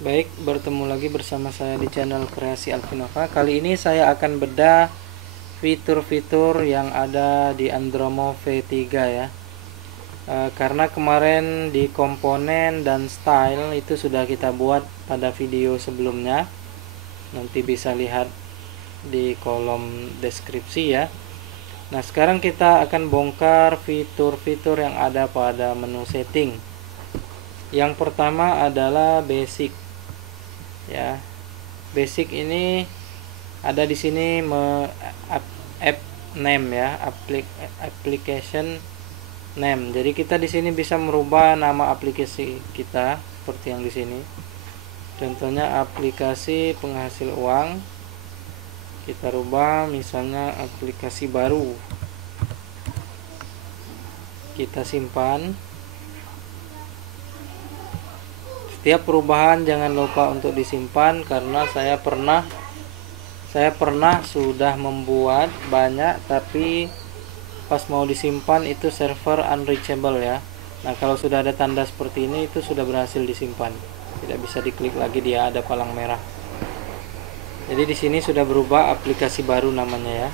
Baik, bertemu lagi bersama saya di channel Kreasi Alvinova. Kali ini saya akan bedah fitur-fitur yang ada di Andromo V3 ya. Karena kemarin di komponen dan style itu sudah kita buat pada video sebelumnya. Nanti bisa lihat di kolom deskripsi ya. Nah, sekarang kita akan bongkar fitur-fitur yang ada pada menu setting. Yang pertama adalah basic. Ya. Basic ini ada di sini app name ya, application name. Jadi kita di sini bisa merubah nama aplikasi kita seperti yang di sini. Contohnya aplikasi penghasil uang. Kita rubah misalnya aplikasi baru. Kita simpan. Setiap perubahan jangan lupa untuk disimpan karena saya pernah sudah membuat banyak, tapi pas mau disimpan itu server unreachable ya. Nah, kalau sudah ada tanda seperti ini itu sudah berhasil disimpan. Tidak bisa diklik lagi, dia ada palang merah. Jadi di sini sudah berubah aplikasi baru namanya ya.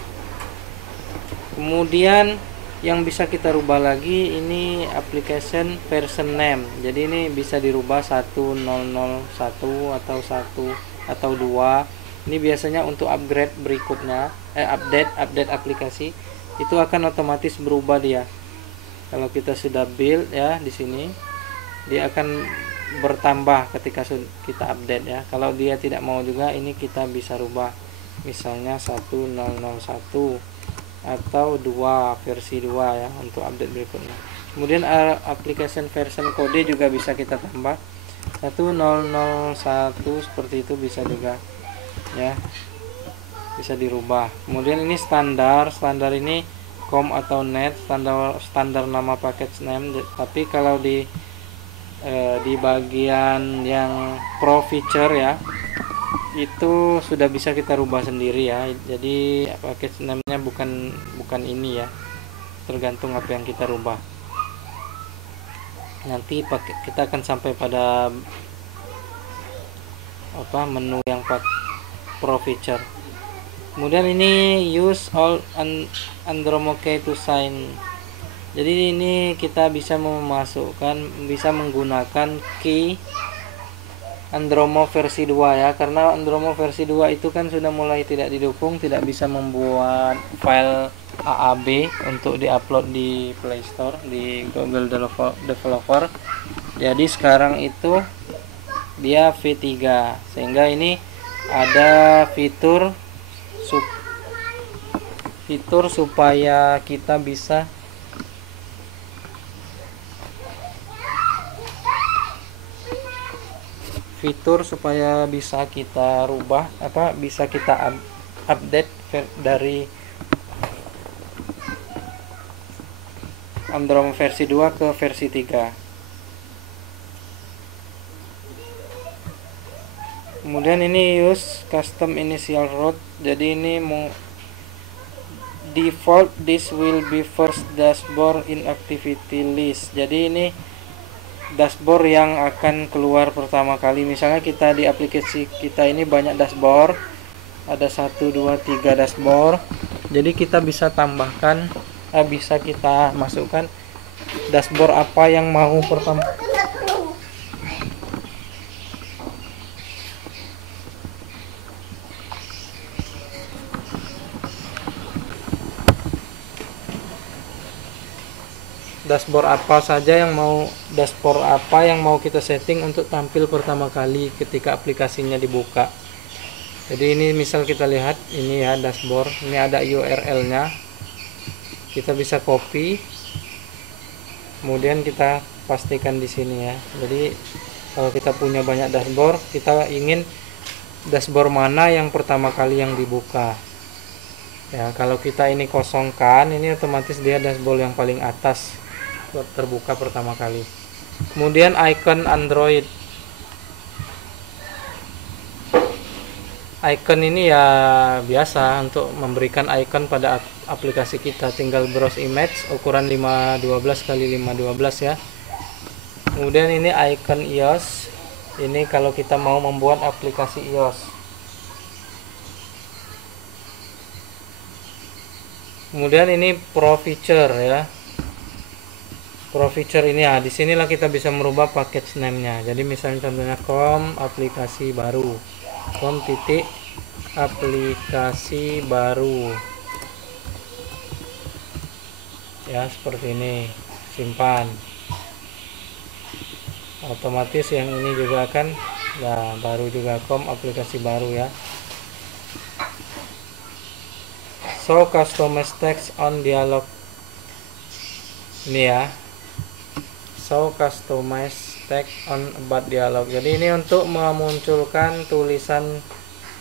Kemudian yang bisa kita rubah lagi ini application version name. Jadi ini bisa dirubah 1001 atau 1 atau 2. Ini biasanya untuk upgrade berikutnya, update aplikasi itu akan otomatis berubah dia. Kalau kita sudah build ya di sini, dia akan bertambah ketika kita update ya. Kalau dia tidak mau juga, ini kita bisa rubah misalnya 1001 atau 2 versi 2 ya untuk update berikutnya. Kemudian application version kode juga bisa kita tambah 1001 seperti itu bisa juga ya, bisa dirubah. Kemudian ini standar ini com atau net, standar nama package name. Tapi kalau di bagian yang pro feature ya, itu sudah bisa kita rubah sendiri ya. Jadi package name-nya bukan ini ya, tergantung apa yang kita rubah. Nanti kita akan sampai pada menu yang pro feature. Kemudian ini use all Andromo key to sign. Jadi ini kita bisa menggunakan key Andromo versi 2 ya, karena Andromo versi 2 itu kan sudah mulai tidak didukung, tidak bisa membuat file AAB untuk diupload di Play Store, di Google Developer. Jadi sekarang itu dia V3, sehingga ini ada fitur supaya kita bisa kita rubah bisa kita update dari Andromo versi 2 ke versi 3. Kemudian ini use custom initial root. Jadi ini default this will be first dashboard in activity list. Jadi ini dashboard yang akan keluar pertama kali. Misalnya kita di aplikasi kita ini banyak dashboard, ada 1, 2, 3 dashboard. Jadi kita bisa tambahkan, bisa kita masukkan dashboard apa yang mau pertama. Dashboard apa yang mau kita setting untuk tampil pertama kali ketika aplikasinya dibuka. Jadi ini misal kita lihat ini ya dashboard, ini ada URL-nya. Kita bisa copy, kemudian kita pastikan di sini ya. Jadi kalau kita punya banyak dashboard, kita ingin dashboard mana yang pertama kali yang dibuka. Ya, kalau kita ini kosongkan, ini otomatis dia dashboard yang paling atas terbuka pertama kali. Kemudian icon Android. Icon ini ya biasa untuk memberikan icon pada aplikasi kita, tinggal browse image ukuran 512 x 512 ya. Kemudian ini icon iOS. Ini kalau kita mau membuat aplikasi iOS. Kemudian ini Pro Feature ya. Pro Feature ini ya, disinilah kita bisa merubah package name-nya. Jadi misalnya contohnya com aplikasi baru, com titik aplikasi baru, ya seperti ini. Simpan. Otomatis yang ini juga akan, nah baru juga com aplikasi baru ya. Show customize text on dialog. Ini ya. Show customize text on about dialog. Jadi ini untuk memunculkan tulisan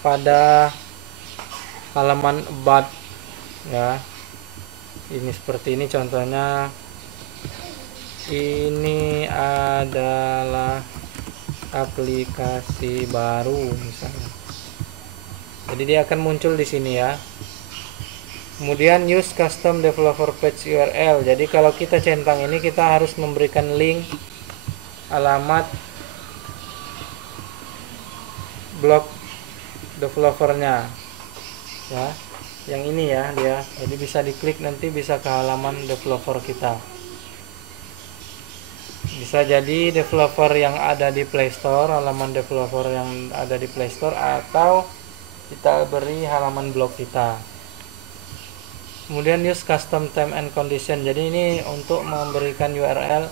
pada halaman about ya. Ini seperti ini contohnya. Ini adalah aplikasi baru misalnya. Jadi dia akan muncul di sini ya. Kemudian use custom developer page URL. Jadi kalau kita centang ini kita harus memberikan link alamat blog developernya ya. Yang ini ya dia. Jadi bisa diklik nanti bisa ke halaman developer kita. Bisa jadi developer yang ada di Play Store, halaman developer yang ada di Play Store, atau kita beri halaman blog kita. Kemudian use custom term and condition. Jadi ini untuk memberikan URL.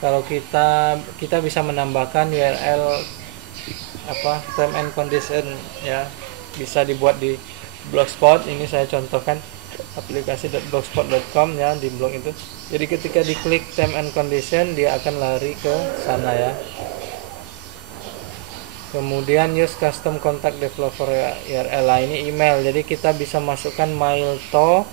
Kalau kita bisa menambahkan URL term and condition ya. Bisa dibuat di Blogspot. Ini saya contohkan aplikasi.blogspot.com ya, di blog itu. Jadi ketika diklik term and condition dia akan lari ke sana ya. Kemudian use custom contact developer URL. Ini email. Jadi kita bisa masukkan mailto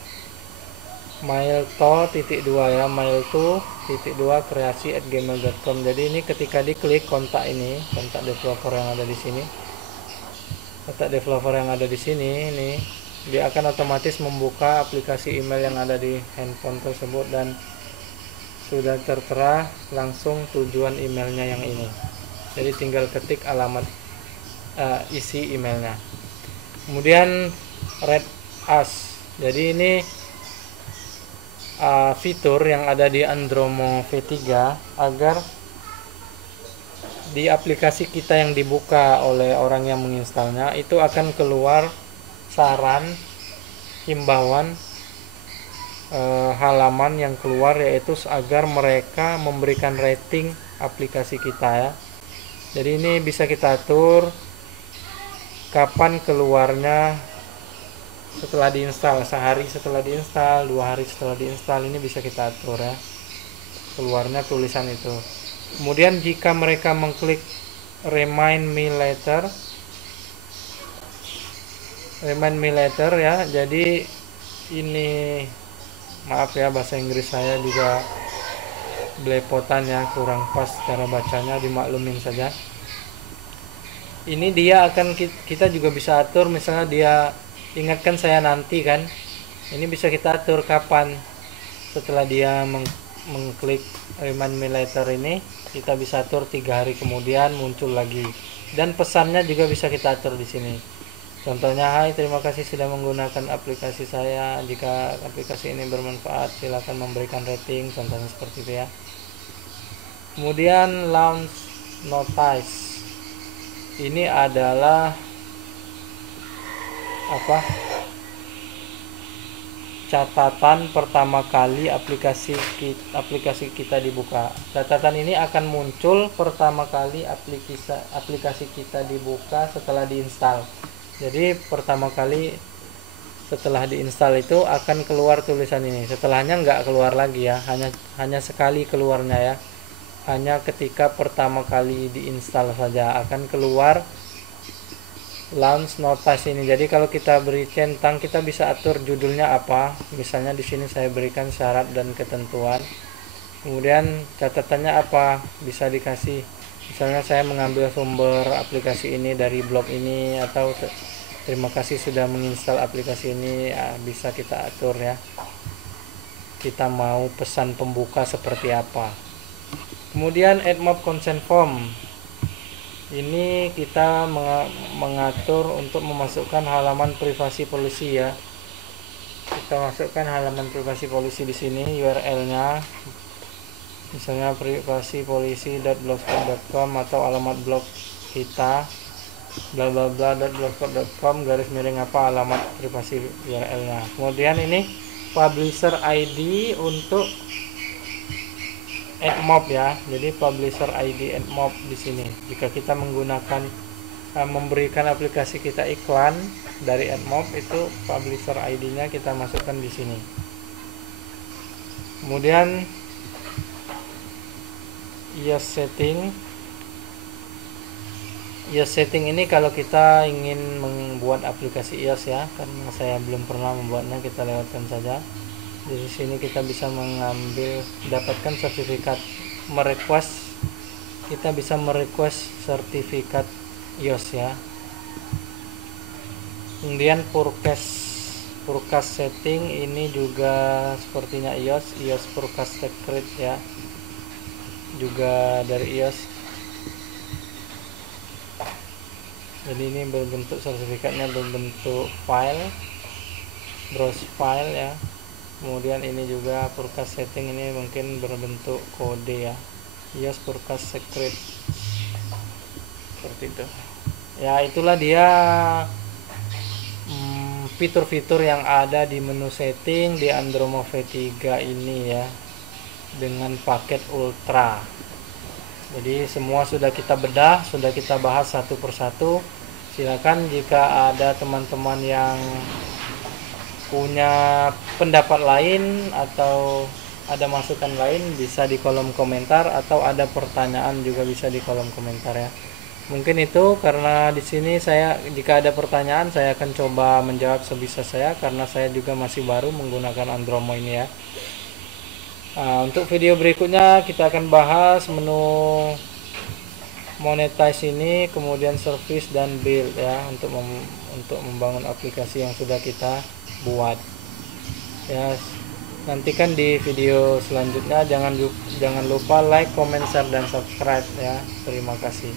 -2 ya, mailto.2 kreasi@gmail.com. Jadi ini ketika diklik kontak ini, kontak developer yang ada di sini. Kontak developer yang ada di sini ini dia akan otomatis membuka aplikasi email yang ada di handphone tersebut dan sudah tertera langsung tujuan emailnya yang ini. Jadi tinggal ketik alamat isi emailnya. Kemudian read as. Jadi ini fitur yang ada di Andromo V3 agar di aplikasi kita yang dibuka oleh orang yang menginstalnya itu akan keluar saran, himbauan, halaman yang keluar, yaitu agar mereka memberikan rating aplikasi kita ya. Jadi ini bisa kita atur kapan keluarnya setelah diinstal, sehari setelah diinstal, 2 hari setelah diinstal, ini bisa kita atur ya keluarnya tulisan itu. Kemudian jika mereka mengklik remind me later ya, jadi ini maaf ya bahasa Inggris saya juga belepotan ya, kurang pas cara bacanya, dimaklumin saja. Ini dia akan, kita juga bisa atur, misalnya dia ingatkan saya nanti kan, ini bisa kita atur kapan setelah dia mengklik remind me later ini, kita bisa atur 3 hari kemudian muncul lagi, dan pesannya juga bisa kita atur di sini. Contohnya, hai terima kasih sudah menggunakan aplikasi saya, jika aplikasi ini bermanfaat silakan memberikan rating, contohnya seperti itu ya. Kemudian launch notice, ini adalah catatan pertama kali aplikasi kita dibuka. Catatan ini akan muncul pertama kali aplikasi kita dibuka setelah diinstal. Jadi pertama kali setelah diinstal itu akan keluar tulisan ini. Setelahnya nggak keluar lagi ya, hanya sekali keluarnya ya. Hanya ketika pertama kali diinstal saja akan keluar launch notice ini. Jadi kalau kita beri centang, kita bisa atur judulnya apa. Misalnya di sini saya berikan syarat dan ketentuan. Kemudian catatannya apa, bisa dikasih. Misalnya saya mengambil sumber aplikasi ini dari blog ini, atau terima kasih sudah menginstal aplikasi ini, bisa kita atur ya. Kita mau pesan pembuka seperti apa. Kemudian add mob consent form. Ini kita mengatur untuk memasukkan halaman privasi polisi ya. Kita masukkan halaman privasi polisi di sini, URL-nya. Misalnya privasipolisi.blogspot.com atau alamat blog kita bla bla bla.blogspot.com alamat privasi URL-nya. Kemudian ini publisher ID untuk AdMob ya. Jadi publisher ID AdMob di sini. Jika kita menggunakan memberikan aplikasi kita iklan dari AdMob, itu publisher ID-nya kita masukkan di sini. Kemudian iOS setting. iOS setting ini kalau kita ingin membuat aplikasi iOS ya, karena saya belum pernah membuatnya, kita lewatkan saja. Di sini kita bisa mengambil, dapatkan sertifikat, kita bisa merequest sertifikat iOS ya. Kemudian forecast setting ini juga sepertinya iOS forecast secret ya, juga dari iOS. Jadi ini berbentuk sertifikatnya berbentuk file, browse file ya. Kemudian ini juga forecast setting, ini mungkin berbentuk kode ya, iOS forecast secret seperti itu ya. Itulah dia fitur-fitur yang ada di menu setting di Andromo V3 ini ya, dengan paket Ultra. Jadi semua sudah kita bedah, sudah kita bahas satu persatu. Silakan jika ada teman-teman yang punya pendapat lain atau ada masukan lain, bisa di kolom komentar, atau ada pertanyaan juga bisa di kolom komentar ya. Mungkin itu, karena di sini saya, jika ada pertanyaan saya akan coba menjawab sebisa saya, karena saya juga masih baru menggunakan Andromo ini ya. Untuk video berikutnya kita akan bahas menu monetize ini, kemudian service dan build ya, untuk membangun aplikasi yang sudah kita buat ya. Nantikan di video selanjutnya. Jangan lupa like, comment, share, dan subscribe ya. Terima kasih.